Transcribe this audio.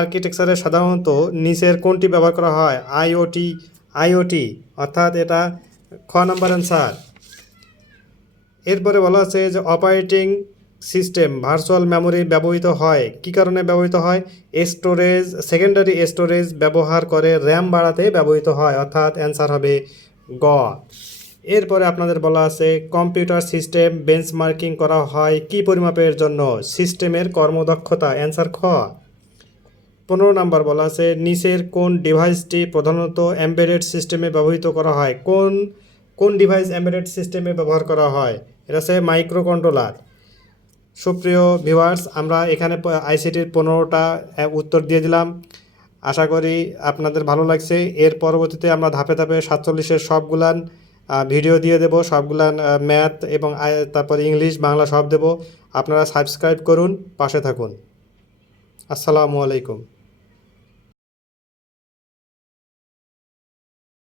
আর্কিটেকচারে সাধারণত নিচের কোনটি ব্যবহার করা হয়? আইওটি আইওটি অর্থাৎ এটা খ নাম্বার অ্যান্সার এরপরে বলা আছে যে অপারেটিং সিস্টেম ভার্চুয়াল মেমোরি ব্যবহৃত হয়। কি কারণে ব্যবহৃত হয়? স্টোরেজ সেকেন্ডারি স্টোরেজ ব্যবহার করে র্যাম বাড়াতে ব্যবহৃত হয়, অর্থাৎ অ্যান্সার হবে গ। এরপরে আপনাদের বলা আছে কম্পিউটার সিস্টেম বেঞ্চমার্কিং করা হয় কি পরিমাপের জন্য? সিস্টেমের কর্মদক্ষতা অ্যান্সার খ। পনেরো নাম্বার বলা আছে, নিচের কোন ডিভাইসটি প্রধানত এমবেডেড সিস্টেমে ব্যবহৃত করা হয়? কোন কোন ডিভাইস এমবেডেড সিস্টেমে ব্যবহার করা হয়? এটা হচ্ছে মাইক্রো কন্ট্রোলার সুপ্রিয় ভিউয়ার্স, আমরা এখানে আইসিটির পনেরোটা উত্তর দিয়ে দিলাম। আশা করি আপনাদের ভালো লাগছে। এর পরবর্তীতে আমরা ধাপে ধাপে সাতচল্লিশের সবগুলান ভিডিও দিয়ে দেব। সবগুলান ম্যাথ এবং তারপরে ইংলিশ, বাংলা সব দেব। আপনারা সাবস্ক্রাইব করুন, পাশে থাকুন। আসসালামু আলাইকুম।